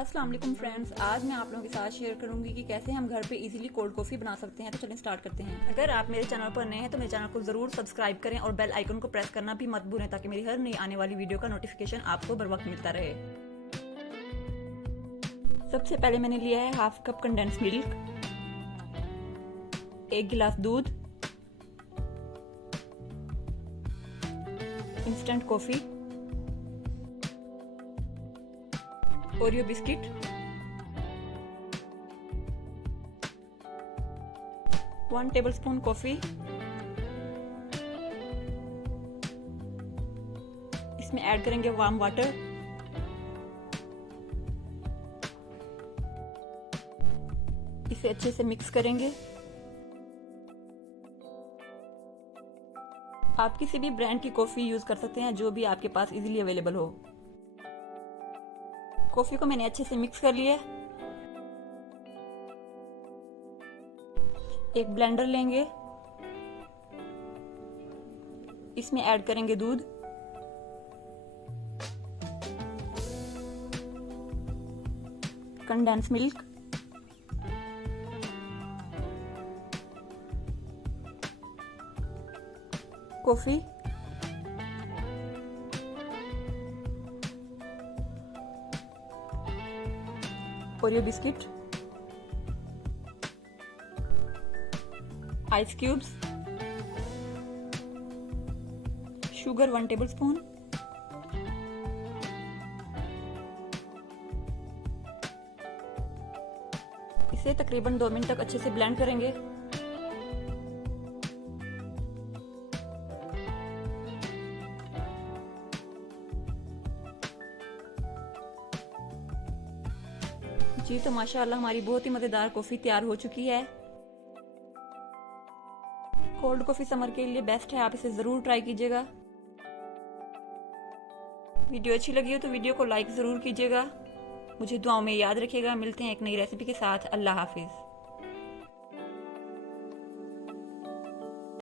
अस्सलाम वालेकुम फ्रेंड्स, आज मैं आप लोगों के साथ शेयर करूंगी कि कैसे हम घर पे इजीली कोल्ड कॉफ़ी बना सकते हैं। तो चलिए स्टार्ट करते हैं। अगर आप मेरे चैनल पर नए हैं तो मेरे चैनल को ज़रूर सब्सक्राइब करें और बेल आइकन को प्रेस करना भी मत भूलें ताकि मेरी हर नई आने वाली वीडियो का नोटिफिकेशन आपको बर वक्त मिलता रहे। सबसे पहले मैंने लिया है हाफ कप कंडेंस मिल्क, 1 गिलास दूध, instant coffee, Oreo biscuit, 1 tablespoon coffee, इसमें ऐड करेंगे वार्म वाटर, इसे अच्छे से मिक्स करेंगे। आप किसी भी ब्रांड की कॉफी यूज कर सकते हैं जो भी आपके पास इजीली अवेलेबल हो। कॉफी को मैंने अच्छे से मिक्स कर लिया। एक ब्लेंडर लेंगे, इसमें ऐड करेंगे दूध, condense milk, coffee, Oreo biscuit, ice cubes, sugar 1 tablespoon, इसे तकरीबन 2 मिनट तक अच्छे से ब्लेंड करेंगे। जी तो माशाल्लाह हमारी बहुत ही मजेदार कॉफी तैयार हो चुकी है। कोल्ड कॉफी समर के लिए बेस्ट है, आप इसे जरूर ट्राई कीजिएगा। वीडियो अच्छी लगी हो तो वीडियो को लाइक जरूर कीजिएगा। मुझे दुआओं में याद रखिएगा। मिलते हैं एक नई रेसिपी के साथ। अल्लाह हाफिज।